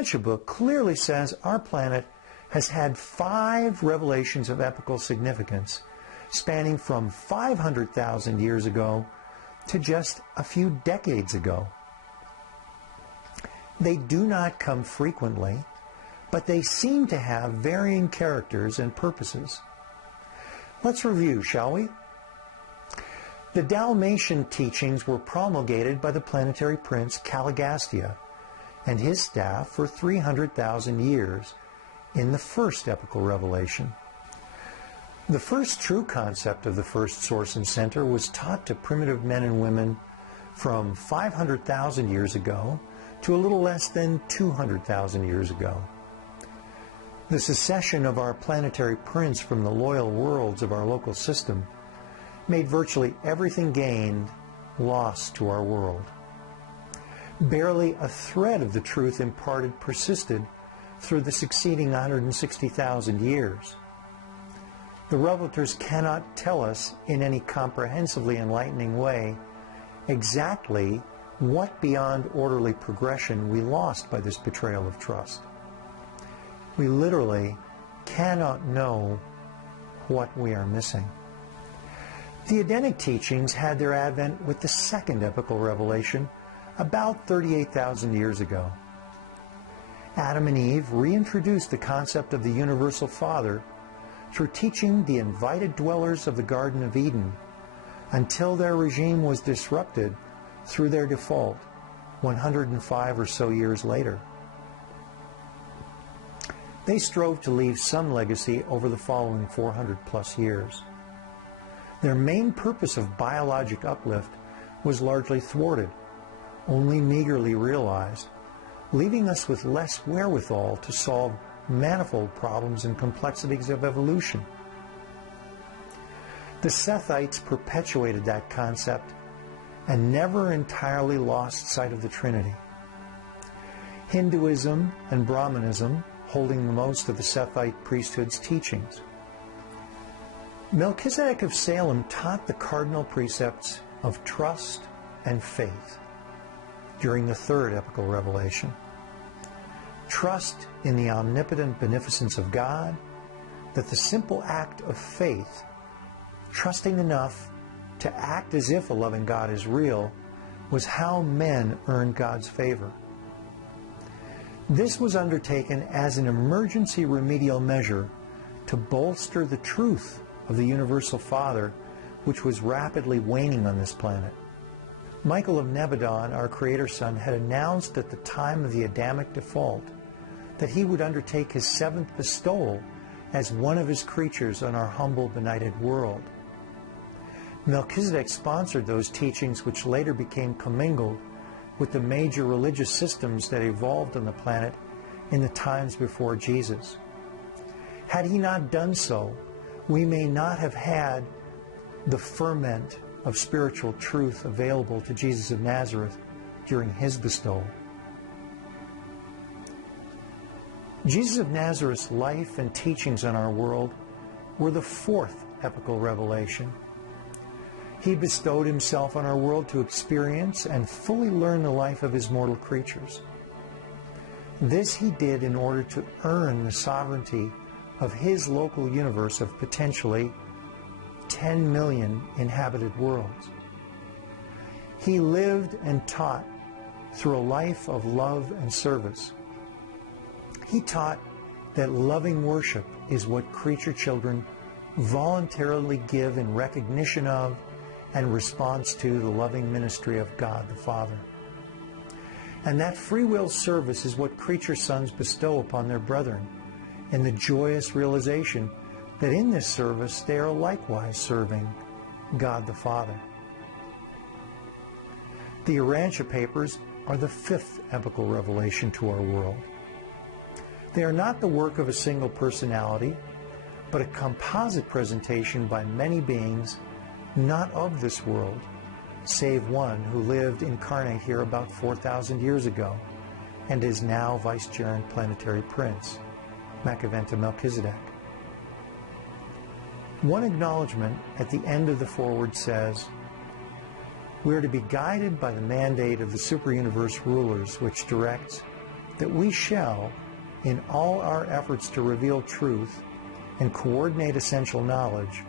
Urantia book clearly says our planet has had 5 revelations of epical significance, spanning from 500,000 years ago to just a few decades ago. They do not come frequently, but they seem to have varying characters and purposes. Let's review, shall we? The Dalmatian teachings were promulgated by the planetary prince Caligastia and his staff for 300,000 years in the first epical revelation. The first true concept of the first source and center was taught to primitive men and women from 500,000 years ago to a little less than 200,000 years ago. The secession of our planetary prince from the loyal worlds of our local system made virtually everything gained lost to our world. Barely a thread of the truth imparted persisted through the succeeding 160,000 years. The revelators cannot tell us in any comprehensively enlightening way exactly what beyond orderly progression we lost by this betrayal of trust. We literally cannot know what we are missing. The Edenic teachings had their advent with the second epical revelation about 38,000 years ago. Adam and Eve reintroduced the concept of the Universal Father through teaching the invited dwellers of the Garden of Eden until their regime was disrupted through their default 105 or so years later. They strove to leave some legacy over the following 400 plus years. Their main purpose of biologic uplift was largely thwarted, only meagerly realized, leaving us with less wherewithal to solve manifold problems and complexities of evolution. The Sethites perpetuated that concept and never entirely lost sight of the Trinity. Hinduism and Brahmanism holding the most of the Sethite priesthood's teachings. Melchizedek of Salem taught the cardinal precepts of trust and faith during the third epical revelation. Trust in the omnipotent beneficence of God, that the simple act of faith, trusting enough to act as if a loving God is real, was how men earned God's favor. This was undertaken as an emergency remedial measure to bolster the truth of the Universal Father, which was rapidly waning on this planet. Michael of Nebadon, our Creator Son, had announced at the time of the Adamic default that he would undertake his 7th bestowal as one of his creatures on our humble, benighted world. Melchizedek sponsored those teachings, which later became commingled with the major religious systems that evolved on the planet in the times before Jesus. Had he not done so, we may not have had the ferment of spiritual truth available to Jesus of Nazareth during his bestowal. Jesus of Nazareth's life and teachings on our world were the 4th epical revelation. He bestowed himself on our world to experience and fully learn the life of his mortal creatures. This he did in order to earn the sovereignty of his local universe of potentially 10 million inhabited worlds. He lived and taught through a life of love and service. He taught that loving worship is what creature children voluntarily give in recognition of and response to the loving ministry of God the Father. And that free will service is what creature sons bestow upon their brethren, in the joyous realization that in this service they are likewise serving God the Father. The Urantia papers are the 5th epical revelation to our world. They are not the work of a single personality, but a composite presentation by many beings not of this world, save one who lived incarnate here about 4,000 years ago and is now vicegerent planetary prince, Macaventa Melchizedek. One acknowledgement at the end of the foreword says, "We are to be guided by the mandate of the super-universe rulers, which directs that we shall, in all our efforts to reveal truth and coordinate essential knowledge,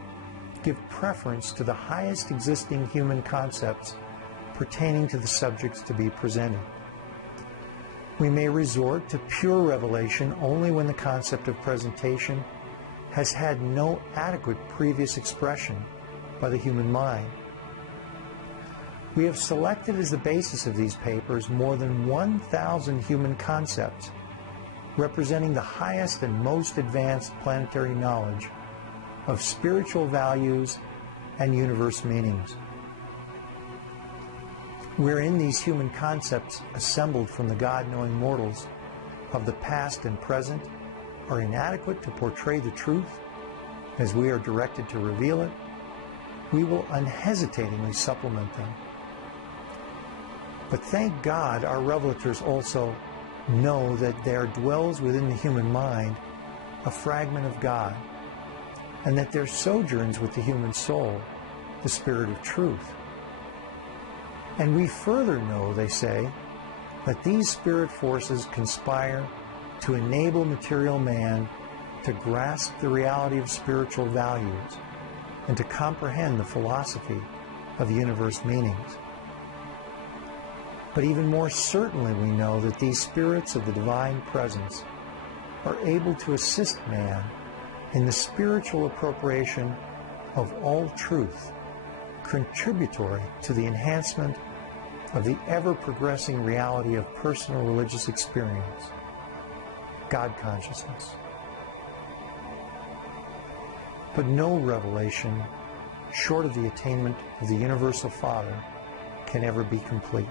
give preference to the highest existing human concepts pertaining to the subjects to be presented. We may resort to pure revelation only when the concept of presentation has had no adequate previous expression by the human mind. We have selected as the basis of these papers more than 1,000 human concepts representing the highest and most advanced planetary knowledge of spiritual values and universe meanings. Wherein these human concepts assembled from the God-knowing mortals of the past and present are inadequate to portray the truth as we are directed to reveal it, we will unhesitatingly supplement them. But thank God our revelators also know that there dwells within the human mind a fragment of God, and that there sojourns with the human soul the Spirit of truth. And we further know, they say, that these spirit forces conspire to enable material man to grasp the reality of spiritual values and to comprehend the philosophy of universe meanings. But even more certainly we know that these spirits of the divine presence are able to assist man in the spiritual appropriation of all truth, contributory to the enhancement of the ever-progressing reality of personal religious experience, God consciousness. But no revelation, short of the attainment of the Universal Father, can ever be complete.